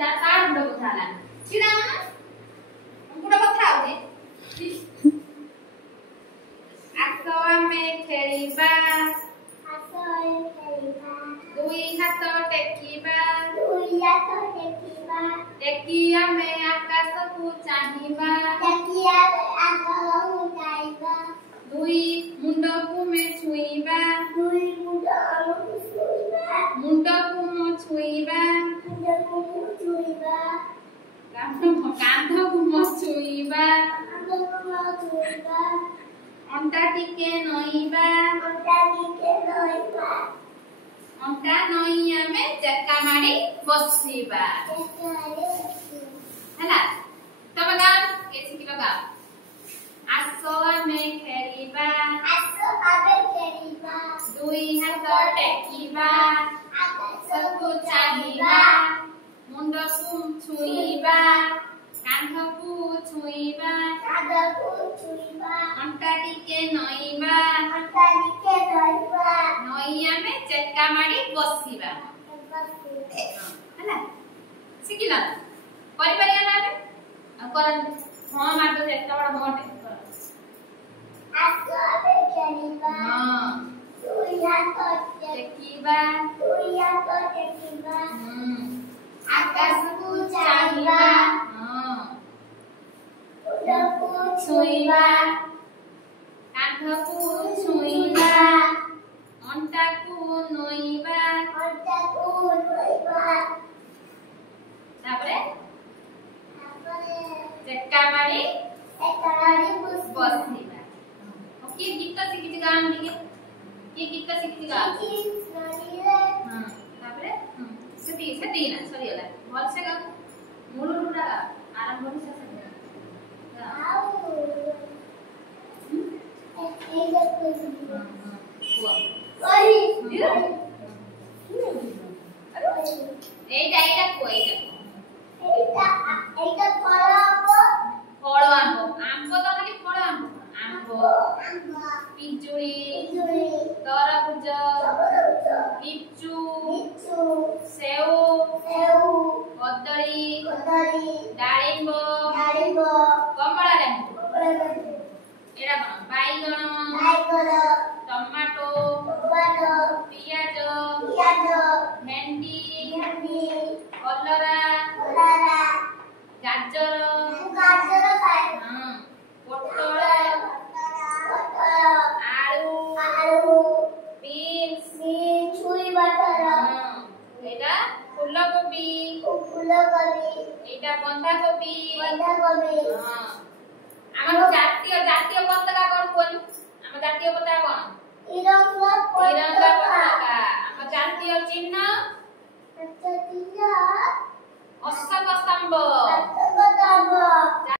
ତା ମୁଣ୍ଡ କଥା ହେଲା ଛିଡ଼ା ମୁଣ୍ଡ କଥା ହଉଛି ଆସ ଆମେ ଖେଳିବା ଦୁଇ ହାତ ଟେକିବା ଟେକି ଆମେ ଆକାଶକୁ ଚାହିଁବା ଦୁଇ ମୁଣ୍ଡକୁ ମେ ଛୁଇଁବା ମୁଣ୍ଡକୁ ମୋ ଛୁଇଁବା କାନ୍ଧକୁ ମୋ ଛୁଇଁବା ଅଣ୍ଟା ଟିକେ ନଇଁବା ଅଣ୍ଟା ନଇଁ ଆମେ ଚେକା ମାଡ଼ି ବସିବା ହେଲା ତମ ଗାଁ ଏ ଶିଖିଲ ଗାଁ ଆସ ଆମେ ଖେଳିବା ଦୁଇ ହାତ ଟେକିବା ଆକାଶକୁ ଚାହିଁବା ମୁଣ୍ଡକୁ ଛୁଇଁବା କାନ୍ଧକୁ ଛୁଇଁବା ଅଣ୍ଟା ଟିକେ ନଇଁବା ନଇଁ ଆମେ ଚେକା ମାଡ଼ି ବସିବା ହେଲା ଶିଖିଲ କରିପାରିବା ନା ଆମେ ଆଉ କରନ୍ତି ହଁ ମାଡ ଏତେ ବଡ଼ ମୋଟେ ଟେକିବା ଆକାଶକୁ ଚାହିଁବା ଛୁଇଁବା କାନ୍ଧକୁ ଛୁଇଁବା ଅଣ୍ଟାକୁ ନଇଁବା ତାପରେ ଚେକା ମାଡ଼ି ବସିବା କିଏ ଗୀତ ଶିଖିଛି ଗାଁ ଟିକେ କିଏ ଗୀତ ଶିଖିଛି ଗାଁ ତାପରେ ସେତିକି ନା ସରିଗଲା ଭଲସେ ଗାଁ ମୂଳରୁ ପୁରା ଆରମ୍ଭରୁ ଶେଷ ଫଳ ଆମ୍ବ ତ ଖାଲି ଫଳ ଆମ୍ବ ପିଜୁଳି ତରଭୁଜ ଲିଚୁ ସେଉ କଦଳୀ ଡାଳିମ୍ବ କମଳା ଲେମ୍ବୁ ଏଟା କଣ ବାଇଗଣ ଟମାଟୋ ପିଆଜ ଭେଣ୍ଡି କଲରା ଗାଜର ପୋଟଳ ଆଳୁ ବିନ୍ସ ଏଟା ଫୁଲକୋବି ଏଟା ବନ୍ଧାକୋବି ଆମର ଜାତୀୟ ପତାକା କଣ କହିଲୁ ଆମ ଜାତୀୟ ପତାକା କଣ ତିରଙ୍ଗା ପତାକା ଆମ ଜାତୀୟ ଚିହ୍ନ ଅଶୋକ ସ୍ତମ୍ଭ